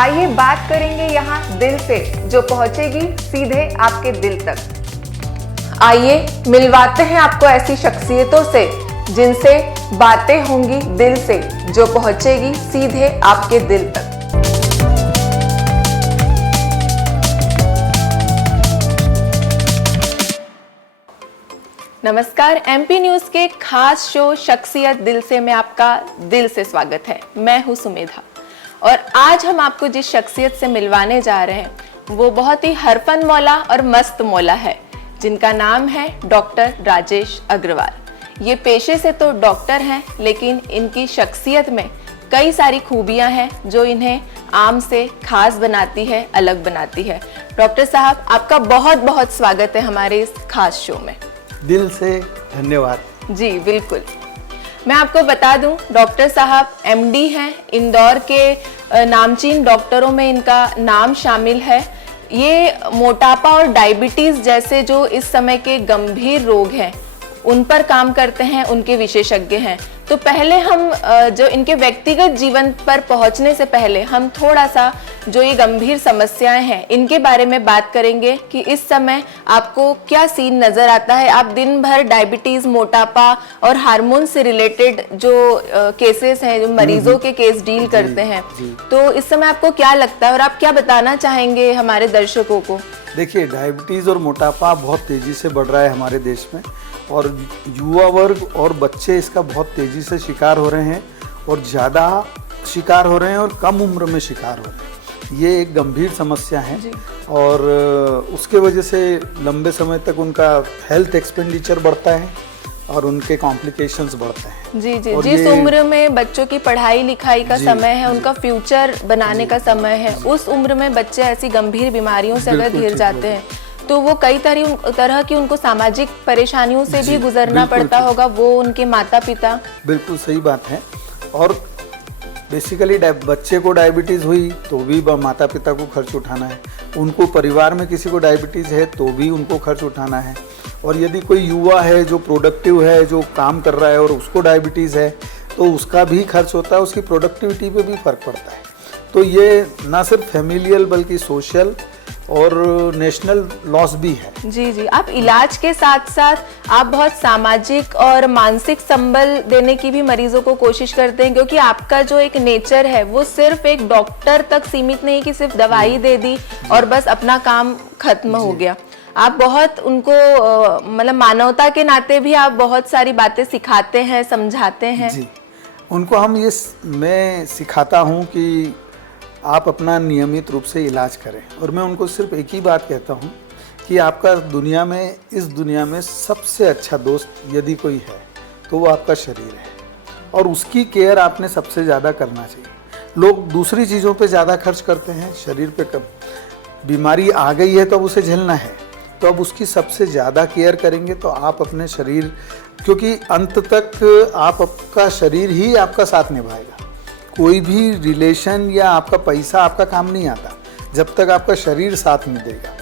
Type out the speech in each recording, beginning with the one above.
आइए बात करेंगे यहाँ दिल से, जो पहुंचेगी सीधे आपके दिल तक। आइए मिलवाते हैं आपको ऐसी शख्सियतों से जिनसे बातें होंगी दिल से, जो पहुंचेगी सीधे आपके दिल तक। नमस्कार, एमपी न्यूज के खास शो शख्सियत दिल से में आपका दिल से स्वागत है। मैं हूं सुमेधा और आज हम आपको जिस शख्सियत से मिलवाने जा रहे हैं वो बहुत ही हरफन मौला और मस्त मौला है, जिनका नाम है डॉक्टर राजेश अग्रवाल। ये पेशे से तो डॉक्टर हैं, लेकिन इनकी शख्सियत में कई सारी खूबियां हैं जो इन्हें आम से खास बनाती है, अलग बनाती है। डॉक्टर साहब, आपका बहुत बहुत स्वागत है हमारे इस खास शो में। दिल से धन्यवाद। जी बिल्कुल। मैं आपको बता दूं, डॉक्टर साहब एमडी हैं, इंदौर के नामचीन डॉक्टरों में इनका नाम शामिल है। ये मोटापा और डायबिटीज जैसे जो इस समय के गंभीर रोग हैं उन पर काम करते हैं, उनके विशेषज्ञ हैं। तो पहले हम जो इनके व्यक्तिगत जीवन पर पहुंचने से पहले हम थोड़ा सा जो ये गंभीर समस्याएं हैं इनके बारे में बात करेंगे कि इस समय आपको क्या सीन नजर आता है। आप दिन भर डायबिटीज, मोटापा और हार्मोन से रिलेटेड जो केसेस हैं, जो मरीजों के केस डील करते हैं, तो इस समय आपको क्या लगता है और आप क्या बताना चाहेंगे हमारे दर्शकों को? देखिए, डायबिटीज और मोटापा बहुत तेजी से बढ़ रहा है हमारे देश में और युवा वर्ग और बच्चे इसका बहुत तेजी से शिकार हो रहे हैं और ज़्यादा शिकार हो रहे हैं और कम उम्र में शिकार हो रहे हैं। ये एक गंभीर समस्या है और उसके वजह से लंबे समय तक उनका हेल्थ एक्सपेंडिचर बढ़ता है और उनके कॉम्प्लिकेशंस बढ़ते हैं। जी जी, जिस उम्र में बच्चों की पढ़ाई लिखाई का समय है, उनका फ्यूचर बनाने का समय है, उस उम्र में बच्चे ऐसी गंभीर बीमारियों से अगर घिर जाते हैं तो वो कई तरह की उनको सामाजिक परेशानियों से भी गुजरना पड़ता होगा, वो उनके माता पिता। बिल्कुल सही बात है। और बेसिकली बच्चे को डायबिटीज़ हुई तो भी माता पिता को खर्च उठाना है, उनको परिवार में किसी को डायबिटीज़ है तो भी उनको खर्च उठाना है, और यदि कोई युवा है जो प्रोडक्टिव है, जो काम कर रहा है और उसको डायबिटीज़ है तो उसका भी खर्च होता है, उसकी प्रोडक्टिविटी पे भी फ़र्क पड़ता है। तो ये ना सिर्फ फैमिलियल बल्कि सोशल और नेशनल लॉस भी है। जी जी, आप इलाज के साथ साथ आप बहुत सामाजिक और मानसिक संबल देने की भी मरीजों को कोशिश करते हैं, क्योंकि आपका जो एक नेचर है वो सिर्फ एक डॉक्टर तक सीमित नहीं कि सिर्फ दवाई दे दी और बस अपना काम खत्म हो गया। आप बहुत उनको मतलब मानवता के नाते भी आप बहुत सारी बातें सिखाते हैं, समझाते हैं। जी, उनको मैं सिखाता हूँ कि आप अपना नियमित रूप से इलाज करें, और मैं उनको सिर्फ एक ही बात कहता हूँ कि आपका इस दुनिया में सबसे अच्छा दोस्त यदि कोई है तो वो आपका शरीर है और उसकी केयर आपने सबसे ज़्यादा करना चाहिए। लोग दूसरी चीज़ों पे ज़्यादा खर्च करते हैं, शरीर पे कम। बीमारी आ गई है तो अब उसे झेलना है, तो अब उसकी सबसे ज़्यादा केयर करेंगे तो आप अपने शरीर, क्योंकि अंत तक आपका शरीर ही आपका साथ निभाएगा। कोई भी रिलेशन या आपका पैसा आपका काम नहीं आता जब तक आपका शरीर साथ नहीं देगा।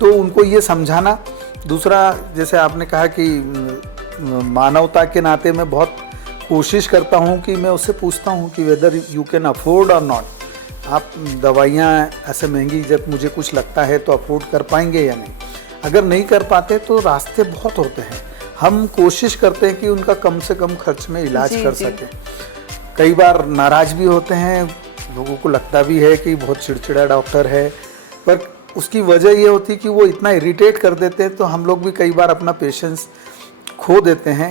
तो उनको ये समझाना। दूसरा, जैसे आपने कहा कि मानवता के नाते मैं बहुत कोशिश करता हूँ कि मैं उससे पूछता हूँ कि वेदर यू कैन अफोर्ड और नॉट। आप दवाइयाँ ऐसे महंगी जब मुझे कुछ लगता है तो अफोर्ड कर पाएंगे या नहीं। अगर नहीं कर पाते तो रास्ते बहुत होते हैं, हम कोशिश करते हैं कि उनका कम से कम खर्च में इलाज कर सकें। कई बार नाराज भी होते हैं, लोगों को लगता भी है कि बहुत चिड़चिड़ा डॉक्टर है, पर उसकी वजह ये होती है कि वो इतना इरिटेट कर देते हैं तो हम लोग भी कई बार अपना पेशेंस खो देते हैं।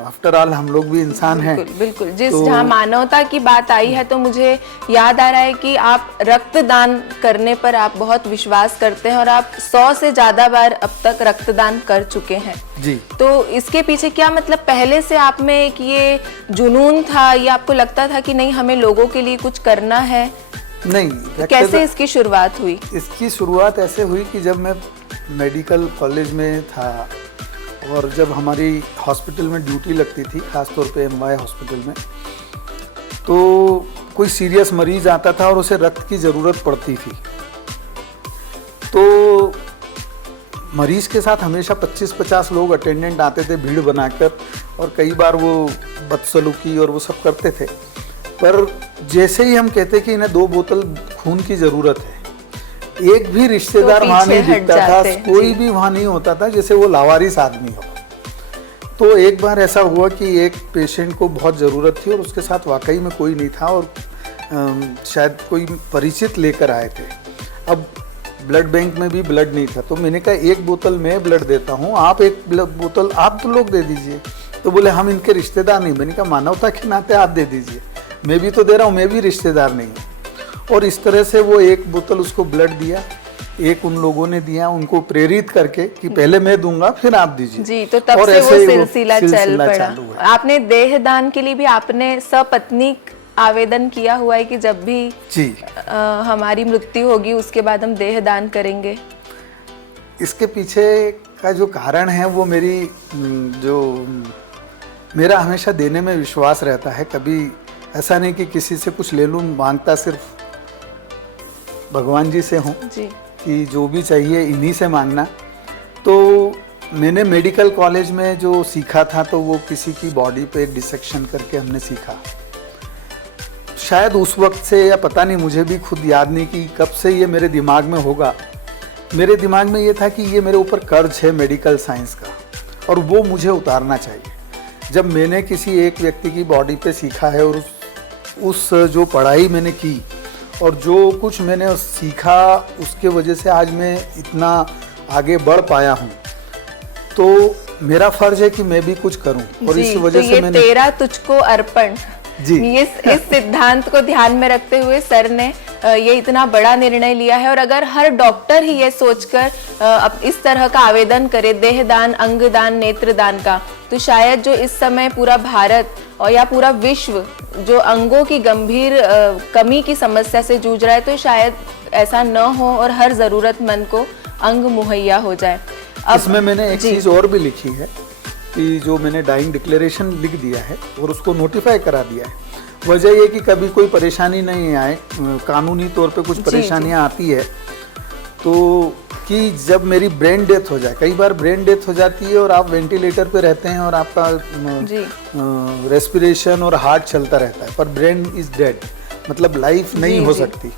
आफ्टर ऑल हम लोग भी इंसान हैं। बिल्कुल। जहाँ मानवता की बात आई है तो मुझे याद आ रहा है कि आप रक्तदान करने पर आप बहुत विश्वास करते हैं और आप 100 से ज्यादा बार अब तक रक्तदान कर चुके हैं। जी। तो इसके पीछे क्या मतलब पहले से आप में एक ये जुनून था या आपको लगता था कि नहीं हमें लोगों के लिए कुछ करना है? नहीं। तो कैसे इसकी शुरुआत हुई? इसकी शुरुआत ऐसे हुई कि जब मैं मेडिकल कॉलेज में था और जब हमारी हॉस्पिटल में ड्यूटी लगती थी, खासतौर पे एमवाई हॉस्पिटल में, तो कोई सीरियस मरीज आता था और उसे रक्त की ज़रूरत पड़ती थी, तो मरीज के साथ हमेशा 25-50 लोग अटेंडेंट आते थे भीड़ बनाकर, और कई बार वो बदसलूकी और वो सब करते थे। पर जैसे ही हम कहते कि इन्हें 2 बोतल खून की जरूरत है। एक भी रिश्तेदार तो वहां नहीं पीछे हट दिखता था, जाते, कोई जी। भी वहां नहीं होता था जैसे वो लावारिस आदमी हो। तो एक बार ऐसा हुआ कि एक पेशेंट को बहुत ज़रूरत थी और उसके साथ वाकई में कोई नहीं था और शायद कोई परिचित लेकर आए थे। अब ब्लड बैंक में भी ब्लड नहीं था, तो मैंने कहा एक बोतल मैं ब्लड देता हूँ, आप एक बोतल आप तो लोग दे दीजिए। तो बोले हम इनके रिश्तेदार नहीं। मैंने कहा मानवता के नाते आप दे दीजिए, मैं भी तो दे रहा हूँ, मैं भी रिश्तेदार नहीं हूँ। और इस तरह से वो एक बोतल उसको ब्लड दिया, एक उन लोगों ने दिया, उनको प्रेरित करके कि पहले मैं दूंगा फिर आप दीजिए। जी, तो तब और से वो ऐसे ही सिलसिला चल पड़ा। चालू है। आपने देहदान के लिए भी आपने सपत्नीक आवेदन किया हुआ है कि जब भी जी, हमारी मृत्यु होगी उसके बाद हम देहदान करेंगे। इसके पीछे का जो कारण है वो मेरा हमेशा देने में विश्वास रहता है। कभी ऐसा नहीं कि किसी से कुछ ले लूँ, मांगता सिर्फ भगवान जी से हूँ जी, कि जो भी चाहिए इन्हीं से मांगना। तो मैंने मेडिकल कॉलेज में जो सीखा था तो वो किसी की बॉडी पे डिसेक्शन करके हमने सीखा। शायद उस वक्त से, या पता नहीं, मुझे भी खुद याद नहीं कि कब से ये मेरे दिमाग में होगा। मेरे दिमाग में ये था कि ये मेरे ऊपर कर्ज है मेडिकल साइंस का और वो मुझे उतारना चाहिए। जब मैंने किसी एक व्यक्ति की बॉडी पे सीखा है और उस जो पढ़ाई मैंने की और जो कुछ मैंने सीखा उसके वजह से आज मैं इतना आगे बढ़ पाया हूँ, तो मेरा फर्ज है कि मैं भी कुछ करूँ। और इस वजह तो से ये मैंने तेरा तुझको अर्पण, जी इस सिद्धांत को ध्यान में रखते हुए सर ने ये इतना बड़ा निर्णय लिया है। और अगर हर डॉक्टर ही ये सोचकर इस तरह का आवेदन करे देहदान, अंगदान, नेत्रदान का, तो शायद जो इस समय पूरा भारत और या पूरा विश्व जो अंगों की गंभीर कमी की समस्या से जूझ रहा है, तो शायद ऐसा न हो और हर जरूरतमंद को अंग मुहैया हो जाए। इसमें मैंने एक चीज़ और भी लिखी है कि जो मैंने डाइंग डिक्लेरेशन लिख दिया है और उसको नोटिफाई करा दिया है। वजह ये कि कभी कोई परेशानी नहीं आए, कानूनी तौर पे कुछ परेशानियां आती है तो कि जब मेरी ब्रेन डेथ हो जाए, कई बार ब्रेन डेथ हो जाती है और आप वेंटिलेटर पे रहते हैं और आपका रेस्पिरेशन और हार्ट चलता रहता है, पर ब्रेन इज डेड, मतलब लाइफ नहीं हो सकती।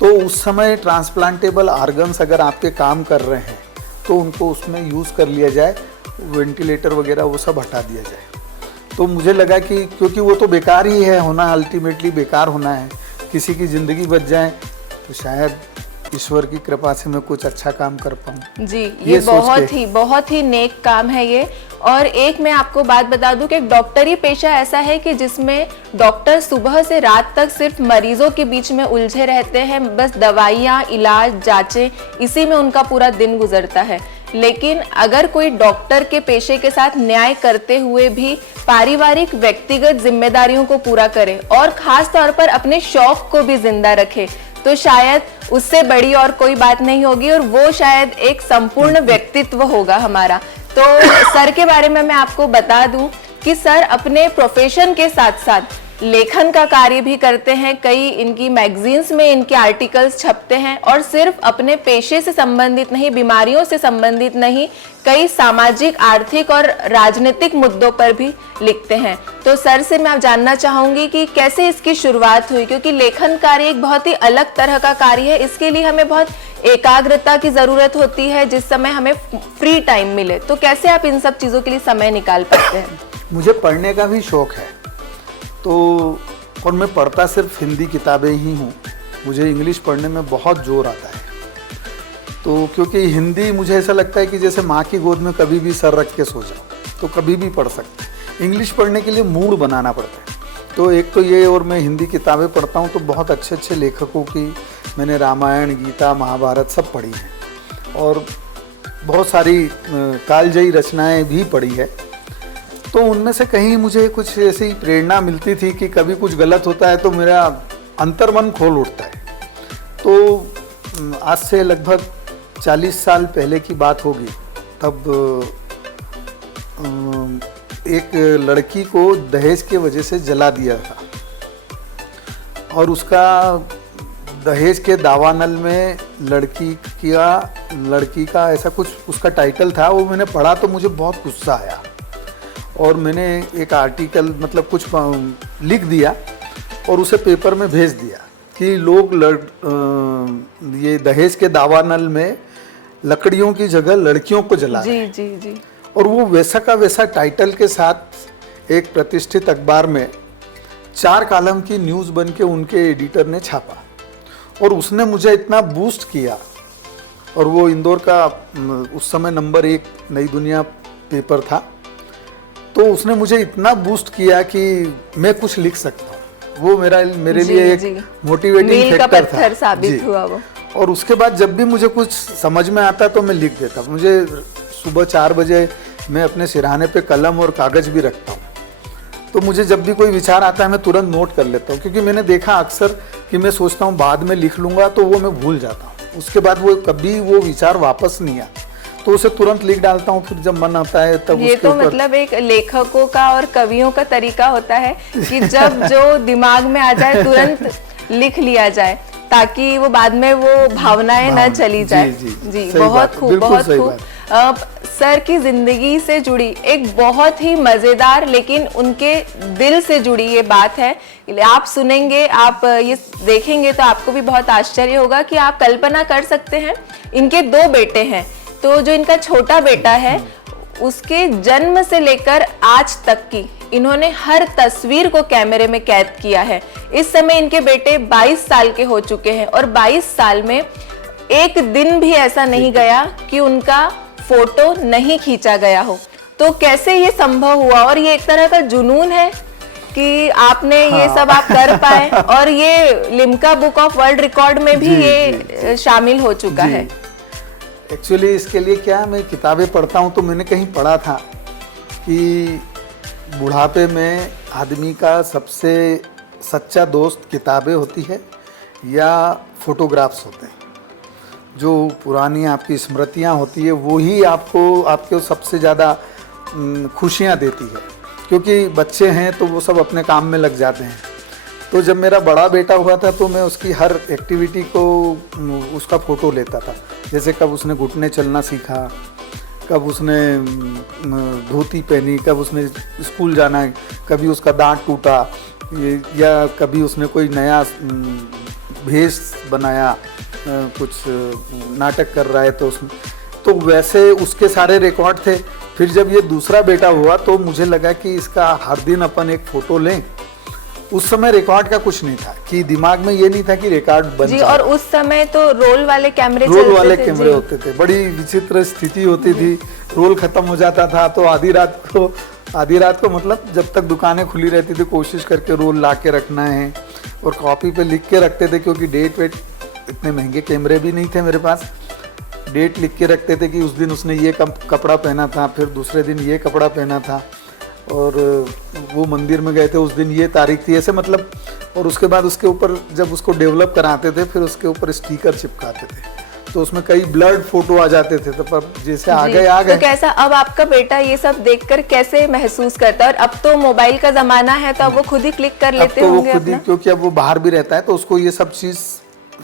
तो उस समय ट्रांसप्लांटेबल ऑर्गन्स अगर आपके काम कर रहे हैं तो उनको उसमें यूज़ कर लिया जाए, वेंटिलेटर वगैरह वो सब हटा दिया जाए। तो मुझे लगा कि क्योंकि वो तो बेकार ही है होना, अल्टीमेटली बेकार होना है, किसी की ज़िंदगी बच जाए तो शायद ईश्वर की कृपा से मैं कुछ अच्छा काम कर पाऊँ। जी, ये बहुत ही नेक काम है ये। और एक मैं आपको बात बता दूं कि एक डॉक्टरी पेशा ऐसा है कि जिसमें डॉक्टर सुबह से रात तक सिर्फ मरीजों के बीच में उलझे रहते हैं, बस दवाइयाँ, इलाज, जांचें, इसी में उनका पूरा दिन गुजरता है। लेकिन अगर कोई डॉक्टर के पेशे के साथ न्याय करते हुए भी पारिवारिक व्यक्तिगत जिम्मेदारियों को पूरा करे और खास तौर पर अपने शौक को भी जिंदा रखे, तो शायद उससे बड़ी और कोई बात नहीं होगी और वो शायद एक संपूर्ण व्यक्तित्व होगा हमारा। तो सर के बारे में मैं आपको बता दूं कि सर अपने प्रोफेशन के साथ साथ लेखन का कार्य भी करते हैं। कई इनकी मैगजीन्स में इनके आर्टिकल्स छपते हैं और सिर्फ अपने पेशे से संबंधित नहीं, बीमारियों से संबंधित नहीं, कई सामाजिक, आर्थिक और राजनीतिक मुद्दों पर भी लिखते हैं। तो सर से मैं जानना चाहूंगी कि कैसे इसकी शुरुआत हुई, क्योंकि लेखन कार्य एक बहुत ही अलग तरह का कार्य है। इसके लिए हमें बहुत एकाग्रता की जरूरत होती है, जिस समय हमें फ्री टाइम मिले। तो कैसे आप इन सब चीजों के लिए समय निकाल पाते हैं? मुझे पढ़ने का भी शौक है, तो और मैं पढ़ता सिर्फ हिंदी किताबें ही हूँ। मुझे इंग्लिश पढ़ने में बहुत जोर आता है, तो क्योंकि हिंदी मुझे ऐसा लगता है कि जैसे माँ की गोद में कभी भी सर रख के सो जाओ तो कभी भी पढ़ सकते। इंग्लिश पढ़ने के लिए मूड बनाना पड़ता है। तो एक तो ये, और मैं हिंदी किताबें पढ़ता हूँ तो बहुत अच्छे अच्छे लेखकों की मैंने रामायण, गीता, महाभारत सब पढ़ी है और बहुत सारी कालजयी रचनाएं भी पढ़ी है। तो उनमें से कहीं मुझे कुछ ऐसी प्रेरणा मिलती थी कि कभी कुछ गलत होता है तो मेरा अंतर्मन खोल उठता है। तो आज से लगभग 40 साल पहले की बात होगी, तब एक लड़की को दहेज के वजह से जला दिया था और उसका दहेज के दावानल में लड़की का ऐसा कुछ उसका टाइटल था। वो मैंने पढ़ा तो मुझे बहुत गुस्सा आया और मैंने एक आर्टिकल, मतलब कुछ लिख दिया और उसे पेपर में भेज दिया कि लोग ये दहेज के दावानल में लकड़ियों की जगह लड़कियों को जला रहे हैं। जी जी जी। और वो वैसा का वैसा टाइटल के साथ एक प्रतिष्ठित अखबार में 4 कॉलम की न्यूज़ बन के उनके एडिटर ने छापा और उसने मुझे इतना बूस्ट किया। और वो इंदौर का उस समय नंबर 1 नई दुनिया पेपर था, तो उसने मुझे इतना बूस्ट किया कि मैं कुछ लिख सकता हूँ। वो मेरे लिए एक मोटिवेटिंग फैक्टर था। साबित हुआ वो। और उसके बाद जब भी मुझे कुछ समझ में आता तो मैं लिख देता। मुझे सुबह 4 बजे मैं अपने सिरहाने पे कलम और कागज भी रखता हूँ, तो मुझे जब भी कोई विचार आता है मैं तुरंत नोट कर लेता हूँ, क्योंकि मैंने देखा अक्सर कि मैं सोचता हूँ बाद में लिख लूँगा तो वो मैं भूल जाता हूँ। उसके बाद वो कभी वो विचार वापस नहीं आता, तो उसे तुरंत लिख डालता हूँ। फिर जब मन आता है तब ये तो मतलब एक लेखकों का और कवियों का तरीका होता है कि जब जो दिमाग में आ जाए तुरंत लिख लिया जाए, ताकि वो बाद में वो भावनाएं न चली जाए। जी बहुत खूब, बहुत खूब। सर की जिंदगी से जुड़ी एक बहुत ही मजेदार लेकिन उनके दिल से जुड़ी ये बात है। आप सुनेंगे, आप ये देखेंगे तो आपको भी बहुत आश्चर्य होगा कि आप कल्पना कर सकते हैं। इनके 2 बेटे हैं, तो जो इनका छोटा बेटा है उसके जन्म से लेकर आज तक की इन्होंने हर तस्वीर को कैमरे में कैद किया है। इस समय इनके बेटे 22 साल के हो चुके हैं और 22 साल में एक दिन भी ऐसा नहीं गया कि उनका फोटो नहीं खींचा गया हो। तो कैसे ये संभव हुआ? और ये एक तरह का जुनून है कि आपने ये सब आप कर पाए और ये Limca book of world record में भी ये शामिल हो चुका है। एक्चुअली इसके लिए क्या, मैं किताबें पढ़ता हूँ तो मैंने कहीं पढ़ा था कि बुढ़ापे में आदमी का सबसे सच्चा दोस्त किताबें होती है या फोटोग्राफ्स होते हैं। जो पुरानी आपकी स्मृतियाँ होती है वही आपको सबसे ज़्यादा खुशियाँ देती है, क्योंकि बच्चे हैं तो वो सब अपने काम में लग जाते हैं। तो जब मेरा बड़ा बेटा हुआ था तो मैं उसकी हर एक्टिविटी को उसका फ़ोटो लेता था। जैसे कब उसने घुटने चलना सीखा, कब उसने धोती पहनी, कब उसने स्कूल जाना है, कभी उसका दांत टूटा, या कभी उसने कोई नया भेष बनाया, कुछ नाटक कर रहा है तो उसमें, तो वैसे उसके सारे रिकॉर्ड थे। फिर जब ये दूसरा बेटा हुआ तो मुझे लगा कि इसका हर दिन अपन एक फ़ोटो लें। उस समय रिकॉर्ड का कुछ नहीं था, कि दिमाग में ये नहीं था कि रिकॉर्ड बन जी। जाए। और उस समय तो रोल वाले कैमरे कैमरे होते थे। बड़ी विचित्र स्थिति होती थी। रोल खत्म हो जाता था तो आधी रात को मतलब जब तक दुकानें खुली रहती थी कोशिश करके रोल ला के रखना है, और कॉपी पे लिख के रखते थे, क्योंकि डेट वेट, इतने महंगे कैमरे भी नहीं थे मेरे पास। डेट लिख के रखते थे कि उस दिन उसने ये कपड़ा पहना था, फिर दूसरे दिन ये कपड़ा पहना था, और वो मंदिर में गए थे उस दिन ये तारीख थी, ऐसे मतलब। और उसके बाद उसके ऊपर जब उसको डेवलप कराते थे फिर उसके ऊपर स्टिकर चिपकाते थे, तो उसमें कई ब्लर्ड फोटो आ जाते थे। तो पर जैसे आ गए। तो कैसा अब आपका बेटा ये सब देखकर कैसे महसूस करता है? और अब तो मोबाइल का जमाना है तो अब वो खुद ही क्लिक कर लेते होंगे अपना? क्योंकि अब वो बाहर भी रहता है तो उसको ये सब चीज़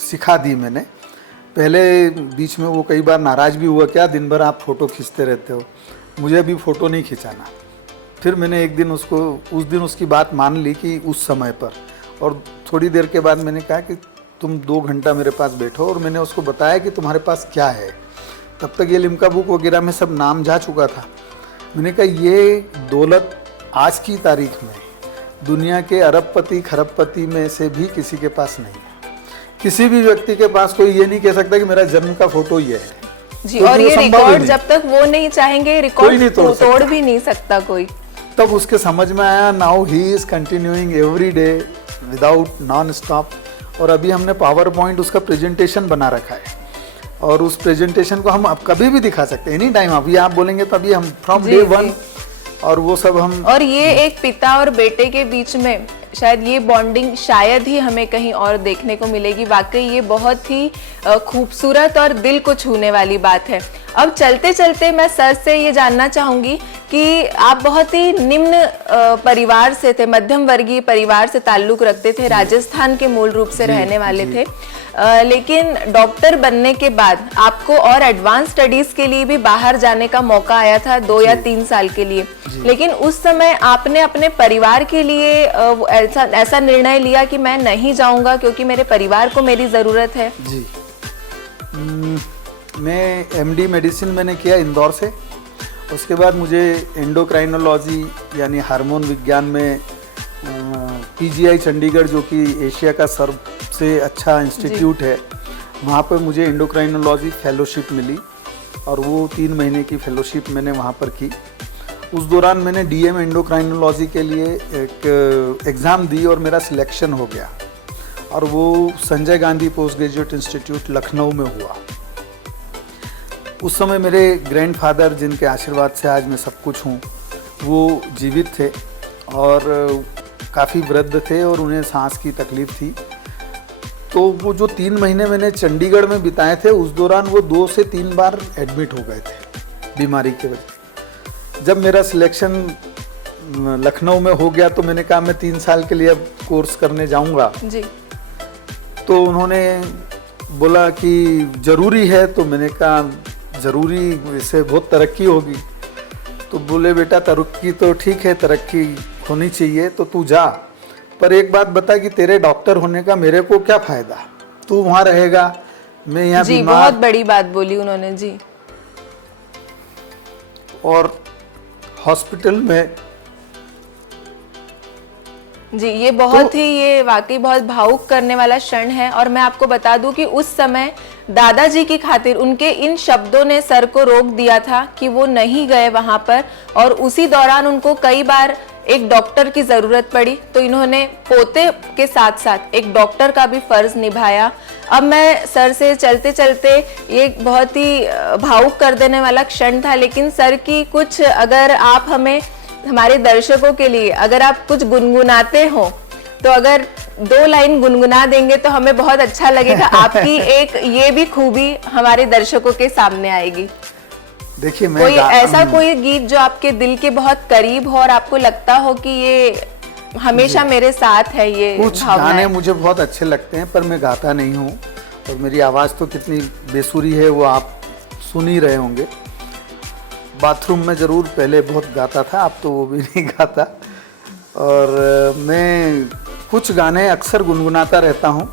सिखा दी मैंने। पहले बीच में वो कई बार नाराज़ भी हुआ, क्या दिन भर आप फ़ोटो खींचते रहते हो, मुझे अभी फ़ोटो नहीं खिंचाना। फिर मैंने एक दिन उस दिन उसकी बात मान ली कि उस समय पर, और थोड़ी देर के बाद मैंने कहा कि तुम 2 घंटा मेरे पास बैठो, और मैंने उसको बताया कि तुम्हारे पास क्या है। तब तक ये लिम्का बुक वगैरह में सब नाम जा चुका था। मैंने कहा ये दौलत आज की तारीख में दुनिया के अरबपति खरबपति में से भी किसी के पास नहीं है। किसी भी व्यक्ति के पास कोई ये नहीं कह सकता कि मेरा जन्म का फोटो ये है जी। और ये रिकॉर्ड जब तक वो नहीं चाहेंगे रिकॉर्ड तोड़ भी नहीं सकता कोई। तब उसके समझ में आया, now he is continuing every day without non stop. और अभी हमने पावर पॉइंट उसका प्रेजेंटेशन बना रखा है, और उस प्रेजेंटेशन को हम अब कभी भी दिखा सकते हैं, एनी टाइम। अभी आप बोलेंगे तभी हम फ्रॉम डे 1, और वो सब हम। और ये एक पिता और बेटे के बीच में शायद ये बॉन्डिंग शायद ही हमें कहीं और देखने को मिलेगी। वाकई ये बहुत ही खूबसूरत और दिल को छूने वाली बात है। अब चलते चलते मैं सर से ये जानना चाहूंगी कि आप बहुत ही निम्न परिवार से थे, मध्यम वर्गीय परिवार से ताल्लुक रखते थे, राजस्थान के मूल रूप से रहने वाले थे, लेकिन डॉक्टर बनने के बाद आपको और एडवांस स्टडीज के लिए भी बाहर जाने का मौका आया था 2 या 3 साल के लिए। लेकिन उस समय आपने अपने परिवार के लिए ऐसा निर्णय लिया कि मैं नहीं जाऊंगा क्योंकि मेरे परिवार को मेरी ज़रूरत है। जी, मैं MD मेडिसिन मैंने किया इंदौर से। उसके बाद मुझे एंडोक्राइनोलॉजी यानी हार्मोन विज्ञान में PGI चंडीगढ़, जो कि एशिया का सबसे अच्छा इंस्टीट्यूट है, वहाँ पर मुझे एंडोक्राइनोलॉजी फेलोशिप मिली और वो 3 महीने की फेलोशिप मैंने वहाँ पर की। उस दौरान मैंने DM एंडोक्राइनोलॉजी के लिए एक एग्ज़ाम दी और मेरा सिलेक्शन हो गया और वो Sanjay Gandhi post graduate institute Lucknow में हुआ। उस समय मेरे ग्रैंडफादर, जिनके आशीर्वाद से आज मैं सब कुछ हूँ, वो जीवित थे और काफ़ी वृद्ध थे और उन्हें सांस की तकलीफ़ थी। तो वो जो 3 महीने मैंने चंडीगढ़ में बिताए थे, उस दौरान वो 2 से 3 बार एडमिट हो गए थे बीमारी के वजह। जब मेरा सिलेक्शन लखनऊ में हो गया तो मैंने कहा मैं 3 साल के लिए अब कोर्स करने जाऊंगा जी। तो उन्होंने बोला कि ज़रूरी है, तो मैंने कहा ज़रूरी, इससे बहुत तरक्की होगी। तो बोले बेटा तरक्की तो ठीक है, तरक्की होनी चाहिए तो तू जा, पर एक बात बता कि तेरे डॉक्टर होने का मेरे को क्या फ़ायदा, तू वहाँ रहेगा, मैं यहाँ जी, बीमार। बहुत बड़ी बात बोली उन्होंने जी। और हॉस्पिटल में जी, ये बहुत ही, ये वाकई बहुत भावुक करने वाला क्षण है। और मैं आपको बता दूं कि उस समय दादाजी की खातिर उनके इन शब्दों ने सर को रोक दिया था कि वो नहीं गए वहां पर, और उसी दौरान उनको कई बार एक डॉक्टर की जरूरत पड़ी, तो इन्होंने पोते के साथ साथ एक डॉक्टर का भी फर्ज निभाया। अब मैं सर से चलते चलते, ये बहुत ही भावुक कर देने वाला क्षण था, लेकिन सर की कुछ, अगर आप हमें, हमारे दर्शकों के लिए अगर आप कुछ गुनगुनाते हो तो अगर 2 लाइन गुनगुना देंगे तो हमें बहुत अच्छा लगेगा। आपकी एक ये भी खूबी हमारे दर्शकों के सामने आएगी। देखिए, मैं कोई ऐसा कोई गीत जो आपके दिल के बहुत करीब हो और आपको लगता हो कि ये हमेशा मेरे साथ है, ये कुछ गाने मुझे बहुत अच्छे लगते हैं पर मैं गाता नहीं हूँ, और मेरी आवाज़ तो कितनी बेसुरी है वो आप सुन ही रहे होंगे। बाथरूम में ज़रूर पहले बहुत गाता था, अब तो वो भी नहीं गाता। और मैं कुछ गाने अक्सर गुनगुनाता रहता हूँ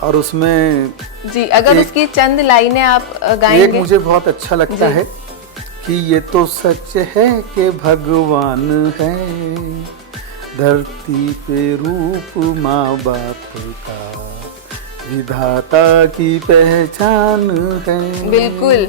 और उसमें जी, अगर उसकी चंद लाइनें आप गाएंगे। एक मुझे बहुत अच्छा लगता है कि ये तो सच है कि भगवान है, धरती पे रूप माँ बाप का, विधाता की पहचान है। बिल्कुल,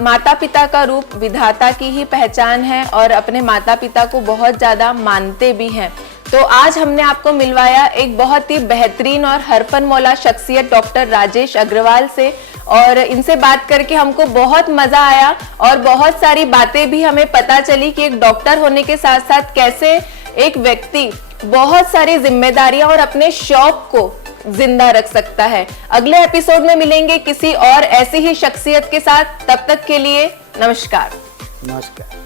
माता पिता का रूप विधाता की ही पहचान है, और अपने माता पिता को बहुत ज़्यादा मानते भी हैं। तो आज हमने आपको मिलवाया एक बहुत ही बेहतरीन और हरफन मौला शख्सियत डॉक्टर राजेश अग्रवाल से, और इनसे बात करके हमको बहुत मज़ा आया और बहुत सारी बातें भी हमें पता चली कि एक डॉक्टर होने के साथ साथ कैसे एक व्यक्ति बहुत सारी जिम्मेदारियां और अपने शौक को जिंदा रख सकता है। अगले एपिसोड में मिलेंगे किसी और ऐसी ही शख्सियत के साथ, तब तक के लिए नमस्कार। नमस्कार।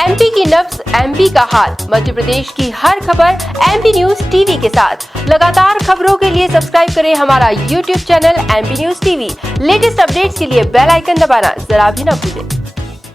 MP की नब्ज, MP का हाल, मध्य प्रदेश की हर खबर MP न्यूज टीवी के साथ। लगातार खबरों के लिए सब्सक्राइब करें हमारा YouTube channel MP news TV. Latest updates के लिए बेल आइकन दबाना जरा भी न भूलें।